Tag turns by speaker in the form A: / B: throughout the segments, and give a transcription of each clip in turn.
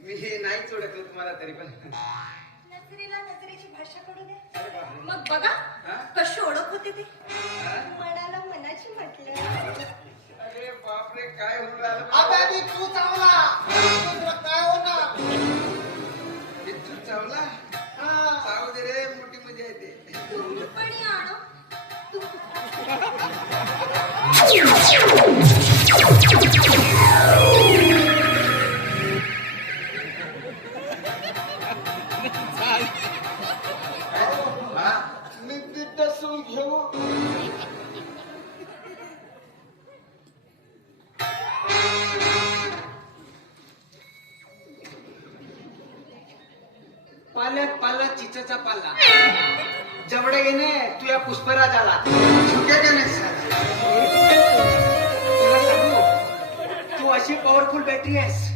A: मी हे तुम्हाला तरी पण
B: नजरेला नजरेची भाषा करू दे
A: अरे बापरे.
B: मग बघा? कशी ओळख होती ती? मनाला मनाची म्हटलं
A: अरे बापरे काय होऊन राहिलं
C: अबे मी तू चावला
A: पालक पालक चिचाचा पाला. जवळ घेणे तुया पुष्पराज आला झुके का नाही तू अशी पॉवरफुल बॅटरी आहेस.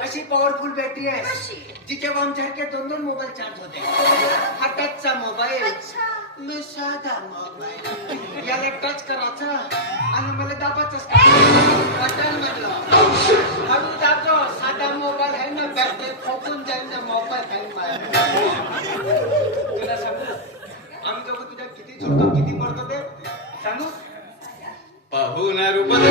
A: अशी पॉवरफुल बॅटरी आहेस.
B: कशी?
A: जिच्या आमच्यासारखे दोन दोन मोबाईल चार्ज होते. हा टचचा मोबाईल मी साधा मोबाईल याला टच करायचा आणि मला दाबायचंच बटन म्हणलं हळू दाबतो. साधा मोबाईल आहे ना बॅटरी खोकून जाईल ना मोबाईल आहे. तुला सांगू? आम्ही तुझ्या किती झुरतो किती पडतो ते? ಪುನರುಪದ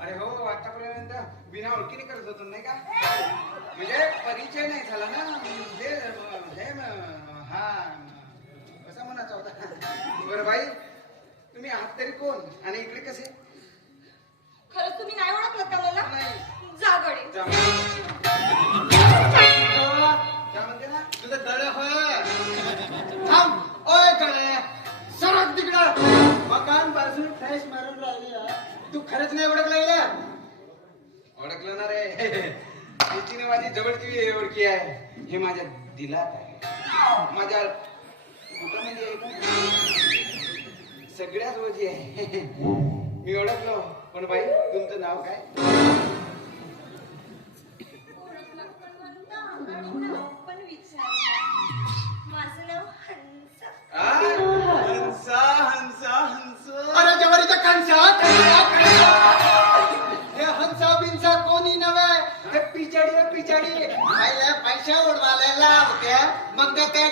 A: अरे हो आतापर्यंत बिना ओळखीने करत होतो नाही का? म्हणजे परिचय नाही झाला ना? हे हे हा कसा म्हणायचा होता? बरं बाई
D: तुम्ही आहात तरी कोण? आणि इकडे कसे?
B: खरंच तुम्ही
D: तिने माझी जवळची ओळखी आहे. हे माझ्या दिलात आहे. माझ्या सगळ्याच वजी आहे. मी ओळखलो पण बाई तुमचं नाव काय?
B: पण
C: विचार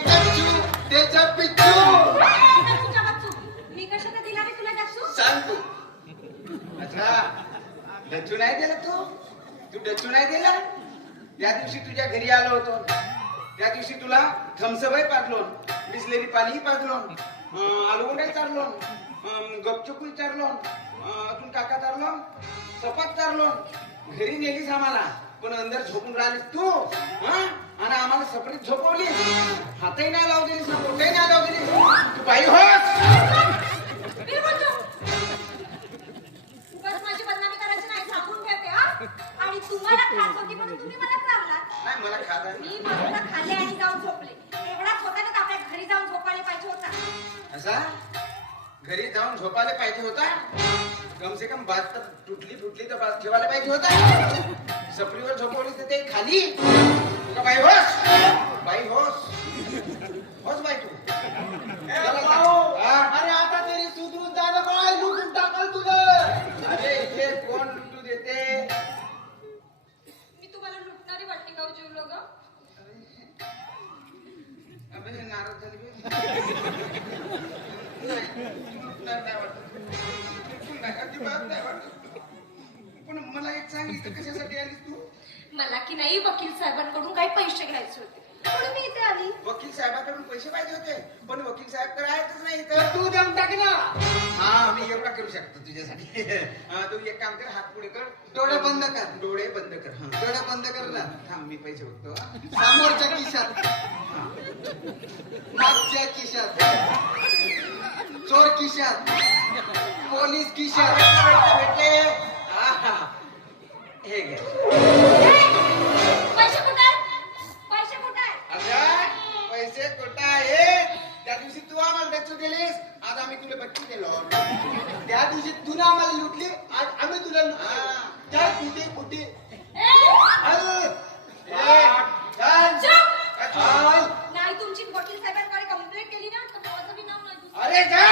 C: मग ते पिच्चू
B: मी कशाला दिला रे तुला जास्त
D: सांग तू अच्छा डचू नाही दिला तू तू डचू नाही दिला त्या दिवशी तुझ्या घरी आलो होतो त्या दिवशी तुला थम्सअपही पाजलो बिसलेरी पाणीही पाजलो आलूगुंडे चारलो गपचुकू चारलो अजून काका चारलो सपात चारलो घरी नेलीस आम्हाला पण अंदर झोपून राहिलीस तू हा? आणि आम्हाला सपरीत झोपवली. हातही नाही लावू दिलीस ना पोटही नाही लावू दिलीस तू बाई
B: हा?
D: असा? घरी जाऊन झोपायला पाहिजे होता? कम से कम बात तर तुटली फुटली तर बात ठेवायला पाहिजे होता. सपरीवर झोपवली तर ते खाली? तू का बाई होस
B: की
D: नाही
B: वकील साहेबांकडून काही पैसे घ्यायचे होते. म्हणून मी इथे आली.
D: वकील साहेबाकडून पैसे पाहिजे होते. पण वकील साहेब तर आहेतच नाही
C: तर तू देऊन टाक ना.
D: हा मी एवढा करू शकतो तुझ्यासाठी. हा, तू एक काम कर हात पुढे कर.
C: डोळे बंद कर.
D: डोळे बंद कर. हा.
C: डोळे बंद कर ना.
D: थांब मी पैसे बघतो हा.
C: समोरच्या खिशात. मागच्या खिशात. चोर खिशात. पोलीस खिशात.
D: भेटले, भेटले. आहा. हे घे तू डचू दिलीस आज आम्ही तुला बच्ची दिलो.
C: त्या दिवशी तुला आम्हाला लुटली आज आम्ही तुला लुटली. त्या कुठे कुठे.
B: नाही तुमची वकील साहेबांकडे कंप्लेंट केली ना तर माझं बी नाव नाही. दुसरं.
D: अरे जा!